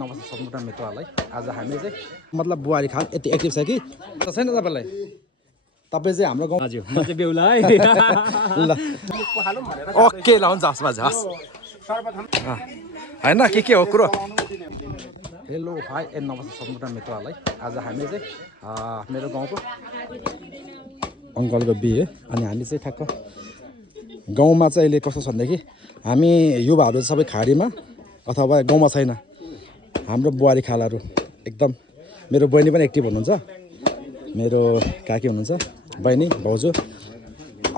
नमस्ते सम्पूर्ण मित्रहरूलाई। आज हामी चाहिँ मतलब बुहारी खाल यति एक्टिभ छ कि छैन तपाईँलाई। तपाईँ चाहिँ हाम्रो गाउँ हजुर म चाहिँ बेहुला है ल ओके ल हुन्छ हस् बाजे हस् होइन के हो कुरो। हेलो हाई एन्ड नमस्ते सम्पूर्ण मित्रहरूलाई। आज हामी चाहिँ मेरो गाउँको अङ्कलको बिहे अनि हामी चाहिँ ठ्याक्क गाउँमा चाहिँ अहिले कस्तो छ भनेदेखि हामी युवाहरू सबै खाडीमा अथवा गाउँमा छैन। हाम्रो बुहारी खालाहरू एकदम मेरो बहिनी पनि एक्टिभ हुनुहुन्छ, मेरो काकी हुनुहुन्छ, बहिनी भाउजू।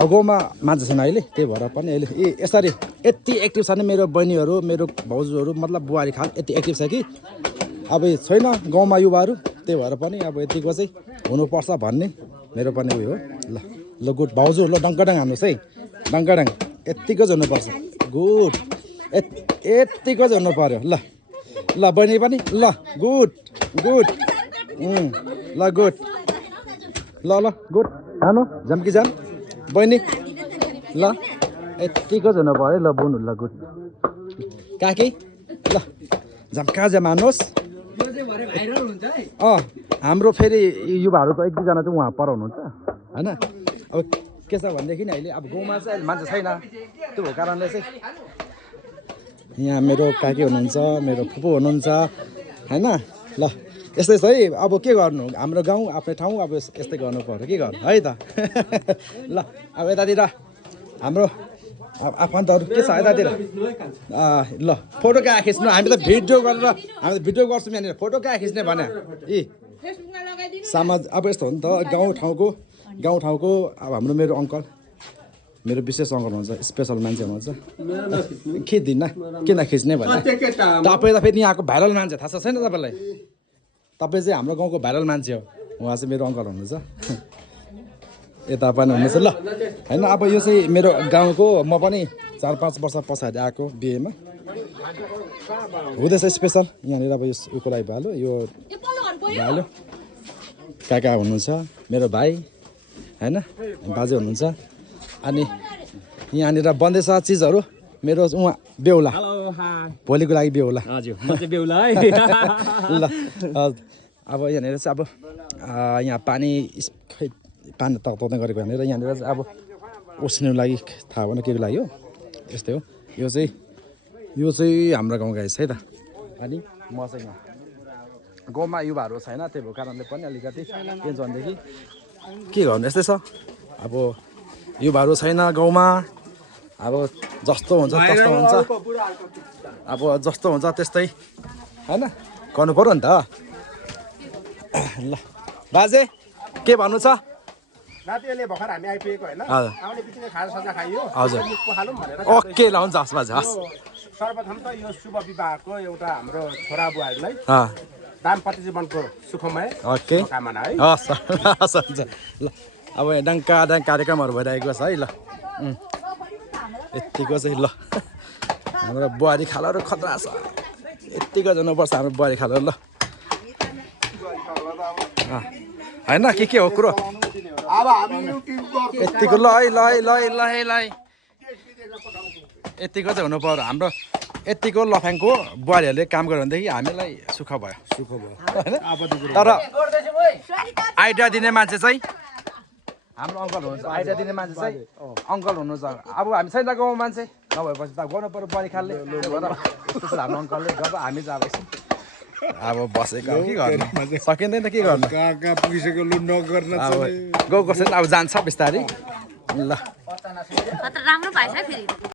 अब गाउँमा मान्छे छैन अहिले, त्यही भएर पनि अहिले यसरी यति एक्टिभ छ नि मेरो बहिनीहरू मेरो भाउजूहरू मतलब बुहारी खाल यति एक्टिभ छ कि अब छैन गाउँमा युवाहरू, त्यही भएर पनि अब यतिको चाहिँ हुनुपर्छ भन्ने मेरो पनि उयो हो। ल ल गुड भाउजू ल डङ्कडङ हान्नुहोस् है, डङ्कडङ यत्तिको चाहिँ हुनुपर्छ। गुड यत्तिको चाहिँ हुनु पऱ्यो। ल ल बहिनी पनि ल गुड गुड ल गुड ल ल गुड हानु झम्की जाम बहिनी ल यत्तिको चाहिँ हुनु पऱ्यो। ल बुनु ल गुड काकी ल झम्का जाम हान्नुहोस्। हाम्रो फेरि युवाहरूको एक दुईजना चाहिँ उहाँ पर हुनुहुन्छ होइन। अब के छ भनेदेखि अहिले अब गाउँमा चाहिँ अहिले मान्छे छैन, त्यो भएको कारणले चाहिँ यहाँ मेरो काकी हुनुहुन्छ, मेरो फुपू हुनुहुन्छ होइन। ल यस्तै छ है। अब के गर्नु, हाम्रो गाउँ आफ्नै ठाउँ, अब यस्तै गर्नु पर्यो के गर्नु है त। ल अब यतातिर हाम्रो आफन्तहरू के छ यतातिर ल फोटो कहाँ खिच्नु, हामी त भिडियो गरेर हामी त भिडियो गर्छौँ यहाँनिर, फोटो कहाँ खिच्ने भने समाज। अब यस्तो हो नि त गाउँ ठाउँको अब हाम्रो मेरो अङ्कल मेरो विशेष अङ्कल हुनुहुन्छ, स्पेसल मान्छे हुनुहुन्छ, खिच्दिनँ किन खिच्ने भने तपाईँ त फेरि यहाँको भाइरल मान्छे थाहा छैन तपाईँलाई। तपाईँ चाहिँ हाम्रो गाउँको भाइरल मान्छे हो, उहाँ चाहिँ मेरो अङ्कल हुनुहुन्छ, यता पनि हुनुहुन्छ ल होइन। अब यो चाहिँ मेरो गाउँको म पनि 4-5 वर्ष पछाडि आएको बिहेमा हुँदैछ स्पेसल यहाँनिर। अब यो उको लागि भालो यो भालो काका हुनुहुन्छ, मेरो भाइ होइन बाजे हुनुहुन्छ। अनि यहाँनिर बन्दैछ चिजहरू मेरो उहाँ बेहुला भोलिको लागि बेहुला। हजुर म चाहिँ बेहुला है ल अब यहाँनिर चाहिँ अब यहाँ पानी तताउँदै गरेको यहाँनिर चाहिँ अब ओस्रिनुको लागि थाहा भएन के लागि हो, यस्तै हो। यो चाहिँ हाम्रो गाउँ गाइस है त। अनि म चाहिँ यहाँ गाउँमा युवाहरू छैन, त्यही भएको कारणले पनि अलिकति के छ भनेदेखि के गर्नु यस्तै छ। अब युवाहरू छैन गाउँमा, अब जस्तो हुन्छ त्यस्तो हुन्छ, अब जस्तो हुन्छ त्यस्तै होइन गर्नु पऱ्यो नि त। ल बाजे के भन्नु छ? रातिले भर्खर हामी आइपुगेको होइन, आउने बित्तिकै खाजासाजा खाइयो। हजुर पखालौँ भनेर ओके ल हुन्छ हस् बाजे हस्। सर्वप्रथम त यो शुभ विवाहको एउटा हाम्रो छोरा बुहारीलाई दाम्पत्य जीवनको सुखमय ओके कामना है। हस् हस् हुन्छ ल। अब डङ्का कार्यक्रमहरू भइरहेको छ है। ल यत्तिको चाहिँ ल हाम्रो बुहारी खालहरू खतरा छ, यत्तिको जानुपर्छ हाम्रो बुहारी खालहरू। ल होइन के हो कुरो यत्तिको ल है ल है ल है ल है ल है यत्तिको चाहिँ हुनु पर्यो। हाम्रो यत्तिको लफ्याङको बुहारीहरूले काम गर्यो भनेदेखि हामीलाई सुख भयो होइन। तर आइडिया दिने मान्छे चाहिँ हाम्रो अङ्कल हुनुहुन्छ, आइडिया दिने मान्छे चाहिँ अङ्कल हुनुहुन्छ। अब हामी छैन गाउँमा मान्छे, नभएपछि त गर्नु पऱ्यो बुहारी खालले, त्यसो हाम्रो अङ्कलले गर्दा हामी चाहिँ अब बसेको के गर्नु सकिँदैन के गर्नु। अब गाउँको छैन अब जान्छ बिस्तारै। ल राम्रो भएछ फेरि।